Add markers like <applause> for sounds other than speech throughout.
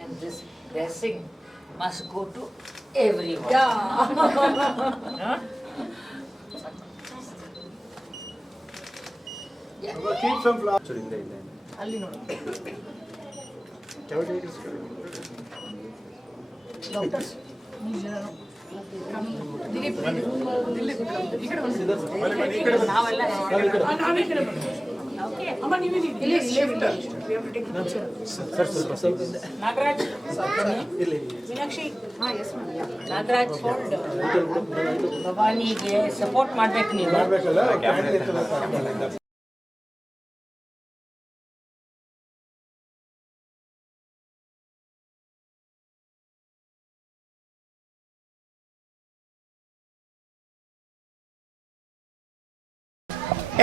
And this blessing must go to everyone. Huh? <laughs> Keep some flowers. ಅಲ್ಲಿ ನೋಡು doctors Dilip Dilip ಈ ಕಡೆ ಬನ್ನಿ. ನಾಗರಾಜ್ ನಾಗರಾಜ್ ಭವಾನಿಗೆ ಸಪೋರ್ಟ್ ಮಾಡ್ಬೇಕು ನೀವು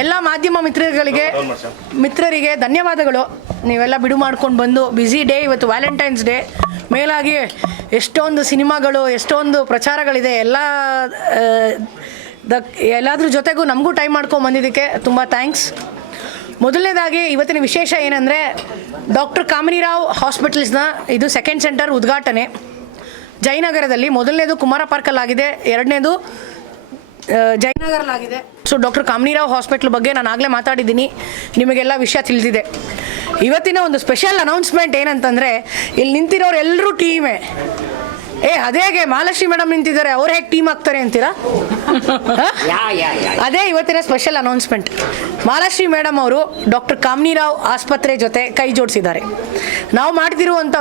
ಎಲ್ಲ ಮಾಧ್ಯಮ ಮಿತ್ರಗಳಿಗೆ ಮಿತ್ರರಿಗೆ ಧನ್ಯವಾದಗಳು. ನೀವೆಲ್ಲ ಬಿಡು ಮಾಡ್ಕೊಂಡು ಬಂದು ಬ್ಯುಸಿ ಡೇ ಇವತ್ತು ವ್ಯಾಲೆಂಟೈನ್ಸ್ ಡೇ ಮೇಲಾಗಿ ಎಷ್ಟೊಂದು ಸಿನಿಮಾಗಳು ಎಷ್ಟೊಂದು ಪ್ರಚಾರಗಳಿದೆ ಎಲ್ಲ ದ ಎಲ್ಲಾದ್ರ ಜೊತೆಗೂ ನಮಗೂ ಟೈಮ್ ಮಾಡ್ಕೊಂಡು ಬಂದಿದ್ದಕ್ಕೆ ತುಂಬ ಥ್ಯಾಂಕ್ಸ್ ಮೊದಲನೇದಾಗಿ ಇವತ್ತಿನ ವಿಶೇಷ ಏನಂದರೆ ಡಾಕ್ಟರ್ ಕಾಮಿನಿರಾವ್ ಹಾಸ್ಪಿಟಲ್ಸ್ನ ಇದು ಸೆಕೆಂಡ್ ಸೆಂಟರ್ ಉದ್ಘಾಟನೆ. ಜಯನಗರದಲ್ಲಿ ಮೊದಲನೇದು ಕುಮಾರ ಪಾರ್ಕಲ್ಲಾಗಿದೆ ಎರಡನೇದು ಜಯನಗರಲಾಗಿದೆ ಸೊ ಡಾಕ್ಟರ್ ಕಾಮನಿರಾವ್ ಹಾಸ್ಪಿಟ್ಲ್ ಬಗ್ಗೆ ನಾನು ಆಗಲೇ ಮಾತಾಡಿದ್ದೀನಿ. ನಿಮಗೆಲ್ಲ ವಿಷಯ ತಿಳಿದಿದೆ. ಇವತ್ತಿನ ಒಂದು ಸ್ಪೆಷಲ್ ಅನೌನ್ಸ್ಮೆಂಟ್ ಏನಂತಂದರೆ, ಇಲ್ಲಿ ನಿಂತಿರೋರು ಎಲ್ಲರೂ ಟೀಮೇ ಏ ಅದೇಗೆ ಮಾಲಶ್ರೀ ಮೇಡಮ್ ನಿಂತಿದ್ದಾರೆ, ಅವ್ರು ಹೇಗೆ ಟೀಮ್ ಆಗ್ತಾರೆ ಅಂತೀರಾ? ಅದೇ ಇವತ್ತಿನ ಸ್ಪೆಷಲ್ ಅನೌನ್ಸ್ಮೆಂಟ್ ಮಾಲಶ್ರೀ ಮೇಡಮ್ ಅವರು ಡಾಕ್ಟರ್ ಕಾಮನಿರಾವ್ ಆಸ್ಪತ್ರೆ ಜೊತೆ ಕೈ ಜೋಡಿಸಿದ್ದಾರೆ. ನಾವು ಮಾಡ್ತಿರುವಂಥ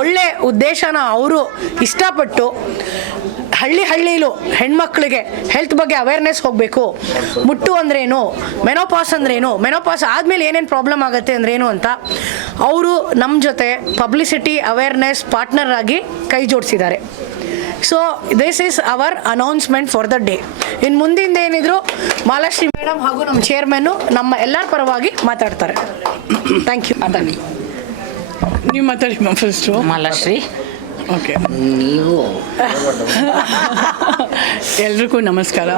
ಒಳ್ಳೆ ಉದ್ದೇಶನ ಅವರು ಇಷ್ಟಪಟ್ಟು ಹಳ್ಳಿ ಹಳ್ಳಿಲೂ ಹೆಣ್ಮಕ್ಳಿಗೆ ಹೆಲ್ತ್ ಬಗ್ಗೆ ಅವೇರ್ನೆಸ್ ಹೋಗಬೇಕು. ಮುಟ್ಟು ಅಂದ್ರೇನು? ಮೆನೋಪಾಸ್ ಅಂದ್ರೇನು? ಮೆನೋಪಾಸ್ ಆದಮೇಲೆ ಏನೇನು ಪ್ರಾಬ್ಲಮ್ ಆಗುತ್ತೆ ಅಂದ್ರೇನು ಅಂತ ಅವರು ನಮ್ಮ ಜೊತೆ ಪಬ್ಲಿಸಿಟಿ ಅವೇರ್ನೆಸ್ ಪಾರ್ಟ್ನರ್ ಆಗಿ ಕೈ ಜೋಡಿಸಿದ್ದಾರೆ. So this is our announcement for the day ಇನ್ನು ಮುಂದಿಂದ ಏನಿದ್ರು ಮಾಲಾಶ್ರೀ ಮೇಡಮ್ ಹಾಗೂ ನಮ್ಮ ಚೇರ್ಮನ್ನು ನಮ್ಮ ಎಲ್ಲರ ಪರವಾಗಿ ಮಾತಾಡ್ತಾರೆ. ಥ್ಯಾಂಕ್ ಯು ಅದನ್ನು ನೀವು ಮಾತಾಡಿ ಫಸ್ಟು ಮಾಲಾಶ್ರೀ. ಓಕೆ. ನೀವು <laughs> ಎಲ್ರಿಗೂ ನಮಸ್ಕಾರ.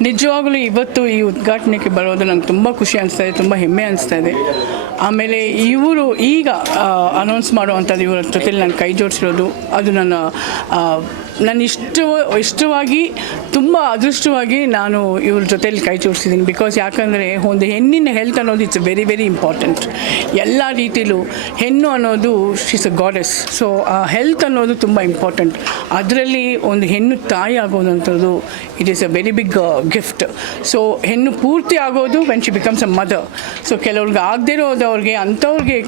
ನಿಜವಾಗಲೂ ಇವತ್ತು ಈ ಉದ್ಘಾಟನೆಗೆ ಬರೋದು ನಂಗೆ ತುಂಬ ಖುಷಿ ಅನಿಸ್ತಾ ಇದೆ, ತುಂಬ ಹೆಮ್ಮೆ ಅನಿಸ್ತಾ ಇದೆ. ಆಮೇಲೆ ಇವರು ಈಗ ಅನೌನ್ಸ್ ಮಾಡುವಂಥದ್ದು ಇವರ ಜೊತೆಲಿ ನಾನು ಕೈ ಜೋಡಿಸಿರೋದು, ಅದು ನನ್ನ ಆ, ನನ್ನ ಇಷ್ಟ ಇಷ್ಟವಾಗಿ ತುಂಬ ಅದೃಷ್ಟವಾಗಿ ನಾನು ಇವ್ರ ಜೊತೆಯಲ್ಲಿ ಕೈ ಜೋಡಿಸಿದ್ದೀನಿ ಬಿಕಾಸ್ ಯಾಕಂದರೆ ಒಂದು ಹೆಣ್ಣಿನ ಹೆಲ್ತ್ ಅನ್ನೋದು ಇಟ್ಸ್ ವೆರಿ ವೆರಿ ಇಂಪಾರ್ಟೆಂಟ್ ಎಲ್ಲ ರೀತಿಲೂ ಹೆಣ್ಣು ಅನ್ನೋದು ಶೀಸ್ ಅ ಗಾಡೆಸ್ ಸೊ ಆ ಹೆಲ್ತ್ ಅನ್ನೋದು ತುಂಬ ಇಂಪಾರ್ಟೆಂಟ್ ಅದರಲ್ಲಿ ಒಂದು ಹೆಣ್ಣು ತಾಯಿ ಆಗೋದಂಥದ್ದು it is a very big gift so ಹೆಣ್ಣು ಪೂರ್ತಿ ಆಗೋದು when she becomes a mother so ಕೆಲವ್ರಿಗೆ ಆಗದೇ ಇರೋದವ್ರಿಗೆ ಅಂಥವ್ರಿಗೆ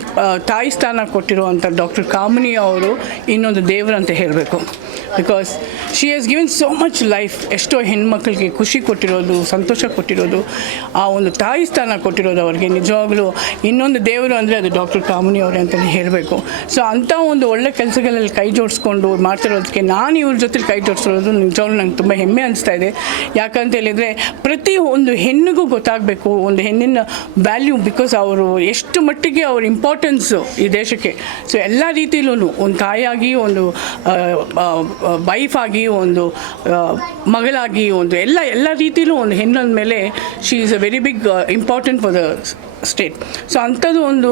ತಾಯಿ ಸ್ಥಾನ ಕೊಟ್ಟಿರುವಂಥ ಡಾಕ್ಟರ್ ಕಾಮಿನಿ ಅವರು ಇನ್ನೊಂದು ದೇವರು ಅಂತ ಹೇಳಬೇಕು. Because she has given so much life ಎಷ್ಟೋ ಹೆಣ್ಮಕ್ಳಿಗೆ ಖುಷಿ ಕೊಟ್ಟಿರೋದು, ಸಂತೋಷ ಕೊಟ್ಟಿರೋದು, ಆ ಒಂದು ತಾಯಿ ಸ್ಥಾನ ಕೊಟ್ಟಿರೋದು ಅವ್ರಿಗೆ. ನಿಜವಾಗ್ಲೂ ಇನ್ನೊಂದು ದೇವರು ಅಂದರೆ ಅದು ಡಾಕ್ಟರ್ ಕಾಮುನಿ ಅವರೇ ಅಂತಲೇ ಹೇಳಬೇಕು. ಸೊ ಅಂಥ ಒಂದು ಒಳ್ಳೆ ಕೆಲಸಗಳಲ್ಲಿ ಕೈ ಜೋಡಿಸ್ಕೊಂಡು ಮಾಡ್ತಿರೋದಕ್ಕೆ ನಾನು ಇವ್ರ ಜೊತೆ ಕೈ ಜೋಡಿಸಿರೋದು ನಿಜವಾಗ್ಲೂ ನಂಗೆ ತುಂಬ ಹೆಮ್ಮೆ ಅನಿಸ್ತಾ ಇದೆ. ಯಾಕಂತ ಹೇಳಿದರೆ ಪ್ರತಿ ಒಂದು ಹೆಣ್ಣಿಗೂ ಗೊತ್ತಾಗಬೇಕು, ಒಂದು ಹೆಣ್ಣಿನ ವ್ಯಾಲ್ಯೂ ಬಿಕಾಸ್ ಅವರು ಎಷ್ಟು ಮಟ್ಟಿಗೆ ಅವ್ರ ಇಂಪಾರ್ಟೆನ್ಸು ಈ ದೇಶಕ್ಕೆ. ಸೊ ಎಲ್ಲ ರೀತಿಯಲ್ಲೂ ಒಂದು ತಾಯಿಯಾಗಿ ಒಂದು ವೈಫ್ ಆಗಿ ಒಂದು ಮಗಳಾಗಿ ಒಂದು, ಎಲ್ಲ ಎಲ್ಲ ರೀತಿಯಲ್ಲೂ ಒಂದು ಹೆಣ್ಣಿನ ಮೇಲೆ she is a very big important for the state so ಅಂಥದ್ದು ಒಂದು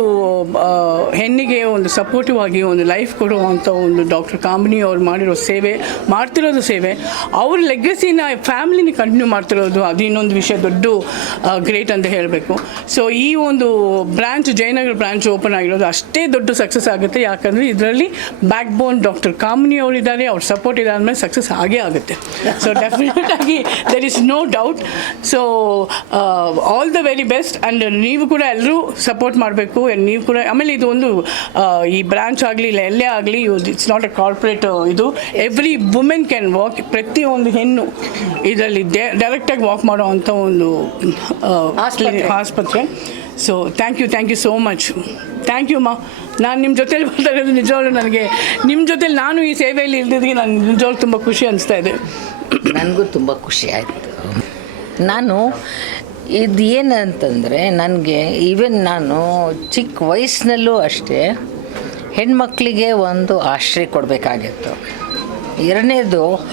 ಹೆಣ್ಣಿಗೆ ಒಂದು ಸಪೋರ್ಟಿವ್ ಆಗಿ ಒಂದು ಲೈಫ್ ಕೊಡುವಂಥ ಒಂದು ಡಾಕ್ಟರ್ ಕಾಮಿನಿ ಅವ್ರು ಮಾಡಿರೋ ಸೇವೆ, ಮಾಡ್ತಿರೋದು ಸೇವೆ. ಅವ್ರ ಲೆಗಸಿನ ಫ್ಯಾಮಿಲಿನ ಕಂಟಿನ್ಯೂ ಮಾಡ್ತಿರೋದು ಅದು ಇನ್ನೊಂದು ವಿಷಯ ದೊಡ್ಡ ಗ್ರೇಟ್ ಅಂತ ಹೇಳಬೇಕು. ಸೊ ಈ ಒಂದು ಬ್ರಾಂಚ್ ಜಯನಗರ ಬ್ರಾಂಚ್ ಓಪನ್ ಆಗಿರೋದು ಅಷ್ಟೇ ದೊಡ್ಡ ಸಕ್ಸಸ್ ಆಗುತ್ತೆ. ಯಾಕಂದರೆ ಇದರಲ್ಲಿ ಬ್ಯಾಕ್ ಬೋನ್ ಡಾಕ್ಟರ್ ಕಾಮಿನಿ ಅವರಿದ್ದಾರೆ ಅವ್ರ ಸಪೋರ್ಟ್ ಇದೆ ಅಂದಮೇಲೆ ಸಕ್ಸಸ್ ಆಗೇ ಆಗುತ್ತೆ. ಸೊ ಡೆಫಿನೆಟ್ ಆಗಿ there is no doubt so all the very best and ನೀವು ಕೂಡ ಕೂಡ ಎಲ್ಲರೂ ಸಪೋರ್ಟ್ ಮಾಡಬೇಕು ನೀವು ಕೂಡ ಆಮೇಲೆ ಇದು ಒಂದು ಈ ಬ್ರಾಂಚ್ ಆಗಲಿ ಇಲ್ಲ ಎಲ್ಲೇ ಆಗಲಿ ಇಟ್ಸ್ ನಾಟ್ ಎ ಕಾರ್ಪೊರೇಟ್ ಇದು. ಎವ್ರಿ ವುಮೆನ್ ಕ್ಯಾನ್ ವಾಕ್ ಪ್ರತಿಯೊಂದು ಹೆಣ್ಣು ಇದರಲ್ಲಿ ಡೈರೆಕ್ಟಾಗಿ ವಾಕ್ ಮಾಡೋ ಅಂಥ ಒಂದು ಆಸ್ಪತ್ರೆ. So thank you thank you so much thank you ಮಾ ನಾನು ನಿಮ್ಮ ಜೊತೆಲಿ ಇರೋದು ನಿಜವಾಗ್ಲೂ ನನಗೆ ನಿಮ್ಮ ಜೊತೆಲಿ ನಾನು ಈ ಸೇವೆಯಲ್ಲಿ ಇಲ್ದಿದ್ದಕ್ಕೆ ನಾನು ನಿಜವಾಗ್ಲೂ ತುಂಬ ಖುಷಿ ಅನಿಸ್ತಾ ಇದೆ. ನನಗೂ ತುಂಬ ಖುಷಿ ಆಯಿತು. ನಾನು ಇದು ಏನಂತಂದರೆ ನನಗೆ ಈವನ್ ನಾನು ಚಿಕ್ಕ ವಯಸ್ಸಿನಲ್ಲೂ ಅಷ್ಟೇ ಹೆಣ್ಮಕ್ಳಿಗೆ ಒಂದು ಆಶ್ರಯ ಕೊಡಬೇಕಾಗಿತ್ತು. ಎರಡನೇದು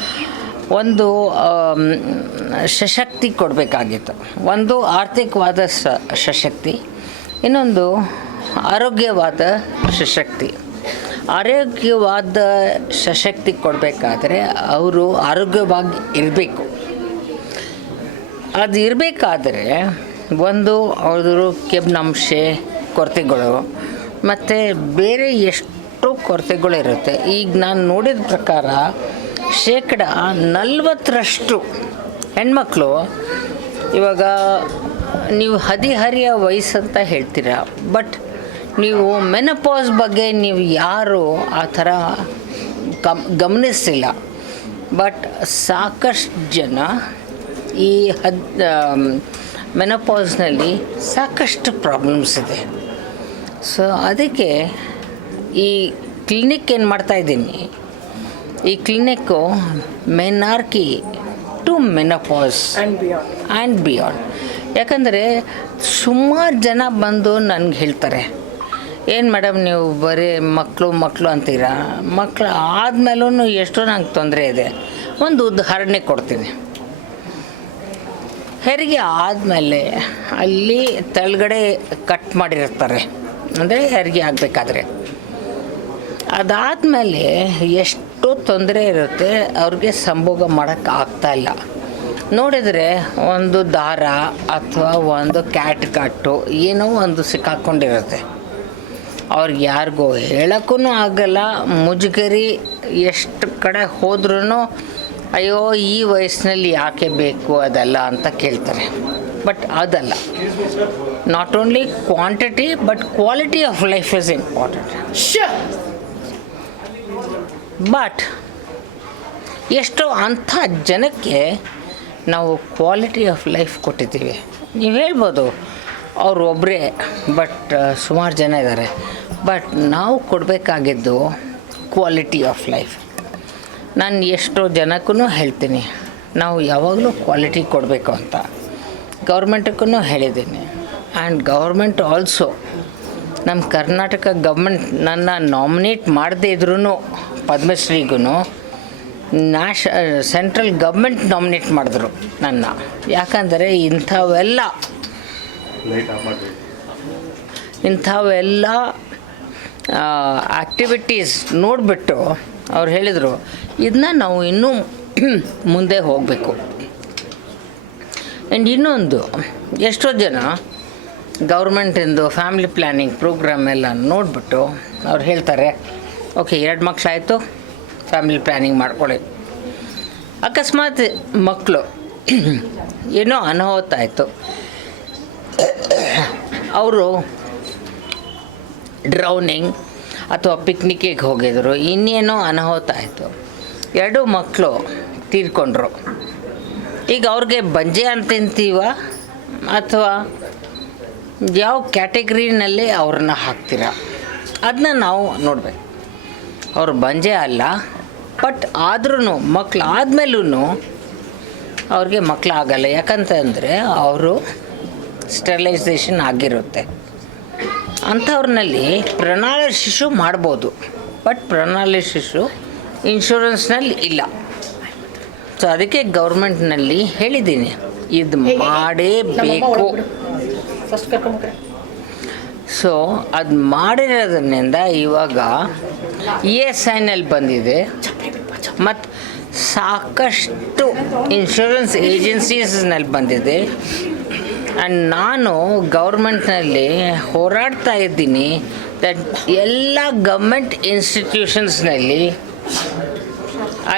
ಒಂದು ಸಶಕ್ತಿ ಕೊಡಬೇಕಾಗಿತ್ತು. ಒಂದು ಆರ್ಥಿಕವಾದ ಸ, ಸಶಕ್ತಿ, ಇನ್ನೊಂದು ಆರೋಗ್ಯವಾದ ಸಶಕ್ತಿ. ಆರೋಗ್ಯವಾದ ಸಶಕ್ತಿ ಕೊಡಬೇಕಾದ್ರೆ ಅವರು ಆರೋಗ್ಯವಾಗಿ ಇರಬೇಕು. ಅದು ಇರಬೇಕಾದ್ರೆ ಒಂದು ಅವ್ರದ್ದು ಕೆಬ್ಬಿನಂಶ ಕೊರತೆಗಳು, ಮತ್ತು ಬೇರೆ ಎಷ್ಟು ಕೊರತೆಗಳಿರುತ್ತೆ ಈಗ ನಾನು ನೋಡಿದ ಪ್ರಕಾರ ಶೇಕಡ ನಲ್ವತ್ತರಷ್ಟು ಹೆಣ್ಮಕ್ಳು ಇವಾಗ ನೀವು ಹದಿಹರಿಯ ಅಂತ ಹೇಳ್ತೀರ, ಬಟ್ ನೀವು ಮೆನಪಾಸ್ ಬಗ್ಗೆ ನೀವು ಯಾರು ಆ ಥರ ಗಮ್ ಗಮನಿಸಿಲ್ಲ ಬಟ್ ಸಾಕಷ್ಟು ಜನ ಈ ಹದ್ ಮೆನಪಾಸ್ನಲ್ಲಿ ಸಾಕಷ್ಟು ಪ್ರಾಬ್ಲಮ್ಸ್ ಇದೆ. ಸೊ ಅದಕ್ಕೆ ಈ ಕ್ಲಿನಿಕ್ ಏನು ಮಾಡ್ತಾ ಇದ್ದೀನಿ? ಈ clinic menarche to menopause and beyond. ಯಾಕಂದರೆ ಸುಮಾರು ಜನ ಬಂದು ನನಗೆ ಹೇಳ್ತಾರೆ ಏನು ಮೇಡಮ್ ನೀವು ಬರೀ ಮಕ್ಕಳು ಮಕ್ಕಳು ಅಂತೀರಾ? ಮಕ್ಕಳು ಆದಮೇಲೂ ಎಷ್ಟೋ ನಂಗೆ ತೊಂದರೆ ಇದೆ. ಒಂದು ಉದಾಹರಣೆ ಕೊಡ್ತೀನಿ. ಹೆರಿಗೆ ಆದಮೇಲೆ ಅಲ್ಲಿ ತಳಗಡೆ ಕಟ್ ಮಾಡಿರ್ತಾರೆ. ಅಂದರೆ ಹೆರಿಗೆ ಆಗಬೇಕಾದ್ರೆ. ಅದಾದಮೇಲೆ ಎಷ್ಟು ತೊಂದರೆ ಇರುತ್ತೆ, ಅವ್ರಿಗೆ ಸಂಭೋಗ ಮಾಡೋಕ್ಕೆ ಇಲ್ಲ. ನೋಡಿದರೆ ಒಂದು ದಾರ ಅಥವಾ ಒಂದು ಕ್ಯಾಟ್ ಕಟ್ಟು ಏನೋ ಒಂದು ಸಿಕ್ಕಾಕೊಂಡಿರುತ್ತೆ. ಅವ್ರಿಗೆ ಯಾರಿಗೂ ಹೇಳೋಕ್ಕೂ ಆಗಲ್ಲ, ಮುಜುಗರಿ ಎಷ್ಟು ಕಡೆ ಹೋದ್ರೂ ಅಯ್ಯೋ ಈ ವಯಸ್ಸಿನಲ್ಲಿ ಯಾಕೆ ಬೇಕು ಅದೆಲ್ಲ ಅಂತ ಕೇಳ್ತಾರೆ. ಬಟ್ ಅದಲ್ಲ. Not only quantity but quality of life is important but ಎಷ್ಟೋ ಅಂಥ ಜನಕ್ಕೆ ನಾವು ಕ್ವಾಲಿಟಿ ಆಫ್ ಲೈಫ್ ಕೊಟ್ಟಿದ್ದೀವಿ. ನೀವು ಹೇಳ್ಬೋದು ಅವ್ರು ಒಬ್ಬರೇ ಬಟ್ ಸುಮಾರು ಜನ ಇದ್ದಾರೆ. ಬಟ್ ನಾವು ಕೊಡಬೇಕಾಗಿದ್ದು ಕ್ವಾಲಿಟಿ ಆಫ್ ಲೈಫ್ ನಾನು ಎಷ್ಟೋ ಜನಕ್ಕೂ ಹೇಳ್ತೀನಿ ನಾವು ಯಾವಾಗಲೂ ಕ್ವಾಲಿಟಿ ಕೊಡಬೇಕು ಅಂತ. ಗೌರ್ಮೆಂಟಕ್ಕೂ ಹೇಳಿದ್ದೀನಿ. ಆ್ಯಂಡ್ ಗೌರ್ಮೆಂಟ್ ಆಲ್ಸೋ ನಮ್ಮ ಕರ್ನಾಟಕ ಗೌರ್ಮೆಂಟ್ ನನ್ನ ನಾಮಿನೇಟ್ ಮಾಡದೇ ಇದ್ರೂ ಪದ್ಮಶ್ರೀಗೂ ನ್ಯಾಷ ಸೆಂಟ್ರಲ್ ಗೌರ್ಮೆಂಟ್ ನಾಮಿನೇಟ್ ಮಾಡಿದ್ರು ನನ್ನ. ಯಾಕಂದರೆ ಇಂಥವೆಲ್ಲ ಇಂಥವೆಲ್ಲ ಆ್ಯಕ್ಟಿವಿಟೀಸ್ ನೋಡಿಬಿಟ್ಟು ಅವ್ರು ಹೇಳಿದರು ಇದನ್ನ ನಾವು ಇನ್ನೂ <clears throat> ಮುಂದೆ ಹೋಗಬೇಕು. ಆ್ಯಂಡ್ ಇನ್ನೊಂದು, ಎಷ್ಟೋ ಜನ ಗೌರ್ಮೆಂಟಿಂದು ಫ್ಯಾಮಿಲಿ ಪ್ಲ್ಯಾನಿಂಗ್ ಪ್ರೋಗ್ರಾಮ್ ಎಲ್ಲ ನೋಡಿಬಿಟ್ಟು ಅವ್ರು ಹೇಳ್ತಾರೆ ಓಕೆ ಎರಡು ಮಕ್ಕಳಾಯಿತು ಫ್ಯಾಮಿಲಿ ಪ್ಲ್ಯಾನಿಂಗ್ ಮಾಡ್ಕೊಳ್ಳಿ. ಅಕಸ್ಮಾತ್ ಮಕ್ಕಳು <clears throat> ಏನೋ ಅನಾಹುತ ಆಯಿತು <clears throat> ಅವರು ಡ್ರೌನಿಂಗ್ ಅಥವಾ ಪಿಕ್ನಿಕ್ಕಿಗೆ ಹೋಗಿದ್ರು, ಇನ್ನೇನೋ ಅನಾಹುತ ಆಯಿತು. ಎರಡು ಮಕ್ಕಳು ತೀರ್ಕೊಂಡ್ರು. ಈಗ ಅವ್ರಿಗೆ ಬಂಜೆ ಅಂತ ತಿಂತೀವ ಅಥವಾ ಯಾವ ಕ್ಯಾಟಗರಿನಲ್ಲಿ ಅವ್ರನ್ನ ಹಾಕ್ತೀರ? ಅದನ್ನ ನಾವು ನೋಡಬೇಕು. ಅವ್ರು ಬಂಜೆ ಅಲ್ಲ, ಬಟ್ ಆದ್ರೂ ಮಕ್ಳು ಆದಮೇಲೂ ಅವ್ರಿಗೆ ಮಕ್ಕಳಾಗಲ್ಲ ಯಾಕಂತಂದರೆ ಅವರು ಸ್ಟೆರಿಲೈಸೇಷನ್ ಆಗಿರುತ್ತೆ. ಅಂಥವ್ರನ್ನಲ್ಲಿ ಪ್ರಣಾಳ ಶಿಶು ಮಾಡ್ಬೋದು. ಬಟ್ ಪ್ರಣಾಳ ಶಿಶು ಇನ್ಶೂರೆನ್ಸ್ನಲ್ಲಿ ಇಲ್ಲ. ಸೊ ಅದಕ್ಕೆ ಗೌರ್ಮೆಂಟ್ನಲ್ಲಿ ಹೇಳಿದ್ದೀನಿ. ಇದು ಮಾಡೇಬೇಕು. ಸೊ ಅದು ಮಾಡಿರೋದ್ರಿಂದ ಇವಾಗ ಇ ಎಸ್ ಐನಲ್ಲಿ ಬಂದಿದೆ. ಮತ್ತು ಸಾಕಷ್ಟು ಇನ್ಶೂರೆನ್ಸ್ ಏಜೆನ್ಸೀಸ್ನಲ್ಲಿ ಬಂದಿದೆ. ಆ್ಯಂಡ್ ನಾನು ಗೌರ್ಮೆಂಟ್ನಲ್ಲಿ ಹೋರಾಡ್ತಾ ಇದ್ದೀನಿ ದಟ್ ಎಲ್ಲ ಗೌರ್ಮೆಂಟ್ ಇನ್ಸ್ಟಿಟ್ಯೂಷನ್ಸ್ನಲ್ಲಿ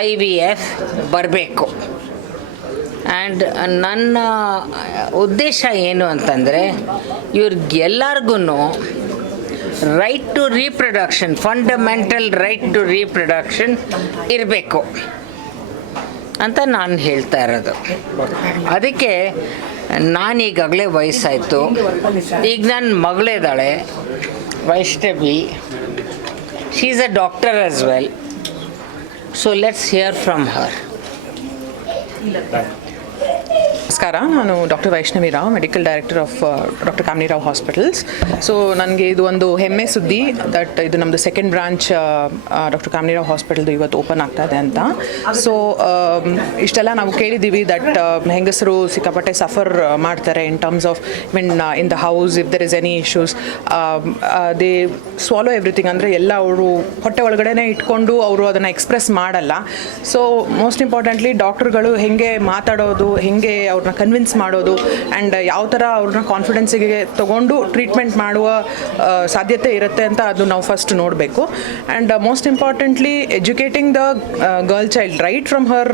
ಐ ವಿ ಎಫ್ ಬರಬೇಕು. ಆ್ಯಂಡ್ ನನ್ನ ಉದ್ದೇಶ ಏನು ಅಂತಂದರೆ ಇವ್ರಿಗೆಲ್ಲರಿಗೂ right to reproduction fundamental right to reproduction ಇರಬೇಕು ಅಂತ ನಾನು ಹೇಳ್ತಾ ಇರೋದು. ಅದಕ್ಕೆ ನಾನು ಈಗಾಗಲೇ ವಯಸ್ಸಾಯಿತು. ಈಗ ನನ್ನ ಮಗಳಿದ್ದಾಳೆ, Vaishnavi. She is a doctor as well so let's hear from her ನಮಸ್ಕಾರ. ನಾನು doctor Vaishnavi Rao medical director of doctor Kaminirao hospitals so ನನಗೆ ಇದು ಒಂದು ಹೆಮ್ಮೆ ಸುದ್ದಿ ದಟ್ ಇದು ನಮ್ಮದು ಸೆಕೆಂಡ್ ಬ್ರಾಂಚ್ ಡಾಕ್ಟರ್ ಕಾಮಿನಿರಾವ್ ಹಾಸ್ಪಿಟಲ್ದು ಇವತ್ತು ಓಪನ್ ಆಗ್ತಾ ಇದೆ ಅಂತ. ಸೊ ಇಷ್ಟೆಲ್ಲ ನಾವು ಕೇಳಿದ್ದೀವಿ ದಟ್ ಹೆಂಗಸರು ಸಿಕ್ಕಾಪಟ್ಟೆ ಸಫರ್ ಮಾಡ್ತಾರೆ in terms of mean in the house if there is any issues they swallow everything ಅಂದರೆ ಎಲ್ಲ ಅವರು ಹೊಟ್ಟೆ ಒಳಗಡೆನೆ ಇಟ್ಕೊಂಡು ಅವರು ಅದನ್ನು ಎಕ್ಸ್ಪ್ರೆಸ್ ಮಾಡಲ್ಲ. ಸೊ ಮೋಸ್ಟ್ ಇಂಪಾರ್ಟೆಂಟ್ಲಿ ಡಾಕ್ಟರ್ಗಳು ಹೆಂಗೆ ಮಾತಾಡೋದು, ಹೆಂಗೆ ಅವ್ರನ್ನ ಕನ್ವಿನ್ಸ್ ಮಾಡೋದು ಆ್ಯಂಡ್ ಯಾವ ಥರ ಅವ್ರನ್ನ ಕಾನ್ಫಿಡೆನ್ಸಿಗೆ ತೊಗೊಂಡು ಟ್ರೀಟ್ಮೆಂಟ್ ಮಾಡುವ ಸಾಧ್ಯತೆ ಇರುತ್ತೆ ಅಂತ ಅದು ನಾವು ಫಸ್ಟ್ ನೋಡಬೇಕು. And most importantly educating the girl child right from her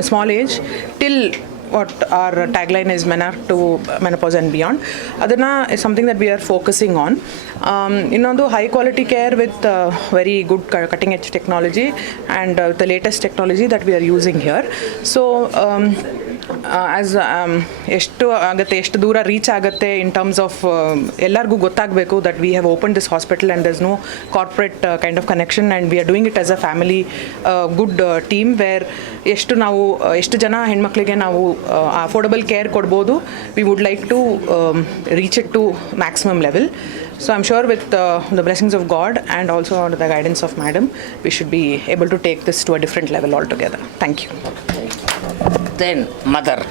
small age till what are tagline is menarche to and and beyond ಅದನ್ನು something that we are focusing on ಇನ್ನೊಂದು high quality care with very good cutting edge technology and the latest technology that we are using here so as ಎಷ್ಟು ಆಗುತ್ತೆ ಎಷ್ಟು ದೂರ reach ಆಗುತ್ತೆ ಇನ್ terms of ಎಲ್ಲರಿಗೂ ಗೊತ್ತಾಗಬೇಕು that we have open this hospital and thus no corporate kind of connection and we are doing it as a family good team where ಎಷ್ಟು ನಾವು ಆ, ಎಷ್ಟು ಜನ ಹೆಣ್ಮಕ್ಳಿಗೆ ನಾವು ಅಫೋರ್ಡಬಲ್ ಕೇರ್ ಕೊಡ್ಬೋದು we would like to reach it to maximum level so am sure with the blessings of God and also the guidance of madam we should be able to take this to a different level altogether thank you then mother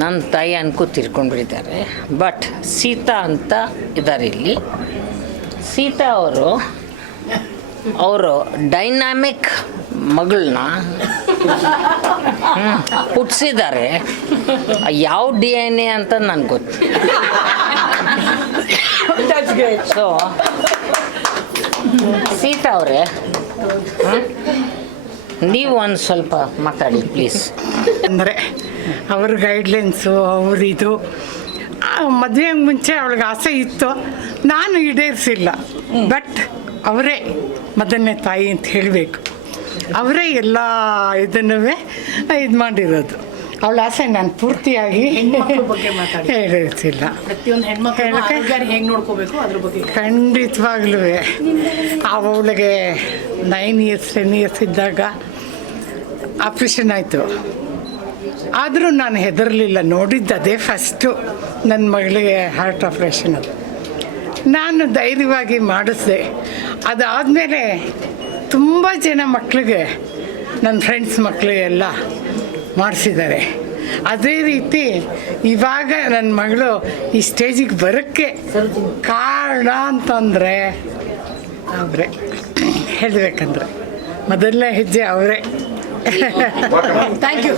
ನನ್ನ ತಾಯಿ ಅನ್ಕೋ ತಿರ್ಕೊಂಡ್ಬಿಟ್ಟಿದ್ದಾರೆ. But Sita ಅಂತ ಇದ್ದಾರೆ ಇಲ್ಲಿ. ಸೀತಾ ಅವರು ಅವರು dynamic ಮಗಳನ್ನ ಹುಟ್ಟಿಸಿದ್ದಾರೆ ಯಾವ ಡಿ ಎನ್ ಎ ಅಂತ ನನಗೆ ಗೊತ್ತು. ಸೊ ಸೀತಾ ಅವರೇ ನೀವು ಒಂದು ಸ್ವಲ್ಪ ಮಾತಾಡಿ ಪ್ಲೀಸ್ ಅಂದರೆ ಅವ್ರ ಗೈಡ್ಲೈನ್ಸು ಅವರಿದು ಮದುವೆ ಮುಂಚೆ ಅವಳಿಗೆ ಆಸೆ ಇತ್ತು. ನಾನು ಈಡೇರಿಸಿಲ್ಲ. ಬಟ್ ಅವರೇ ಮೊದಲನೇ ತಾಯಿ ಅಂತ ಹೇಳಬೇಕು. ಅವರೇ ಎಲ್ಲ ಇದನ್ನು ಇದು ಮಾಡಿರೋದು. ಅವಳ ಆಸೆ ನಾನು ಪೂರ್ತಿಯಾಗಿ ಹೇಳಿರ್ತಿಲ್ಲ ಪ್ರತಿಯೊಂದು ಹೆಣ್ಮಕ್ಳು ಹೇಳಕ್ಕೆ? ಆರೋಗ್ಯ ಹೆಂಗೆ ನೋಡ್ಕೋಬೇಕು ಅದ್ರ ಬಗ್ಗೆ ಖಂಡಿತವಾಗ್ಲೂ. ಅವಳಿಗೆ ನೈನ್ ಇಯರ್ಸ್ ಟೆನ್ ಇಯರ್ಸ್ ಇದ್ದಾಗ ಆಪ್ರೇಷನ್ ಆಯಿತು. ಆದರೂ ನಾನು ಹೆದರಲಿಲ್ಲ. ನೋಡಿದ್ದು ಅದೇ ಫಸ್ಟು ನನ್ನ ಮಗಳಿಗೆ ಹಾರ್ಟ್ ಆಪ್ರೇಷನ್ ಅದು. ನಾನು ಧೈರ್ಯವಾಗಿ ಮಾಡಿಸ್ದೆ. ಅದಾದಮೇಲೆ ತುಂಬ ಜನ ಮಕ್ಕಳಿಗೆ ನನ್ನ ಫ್ರೆಂಡ್ಸ್ ಮಕ್ಕಳಿಗೆಲ್ಲ ಮಾಡಿಸಿದ್ದಾರೆ. ಅದೇ ರೀತಿ ಇವಾಗ ನನ್ನ ಮಗಳು ಈ ಸ್ಟೇಜಿಗೆ ಬರೋಕ್ಕೆ ಕಾರಣ ಅಂತಂದರೆ ಅವರೇ. ಹೇಳಬೇಕಂದ್ರೆ. ಮೊದಲನೇ ಹೆಜ್ಜೆ ಅವರೇ. Thank you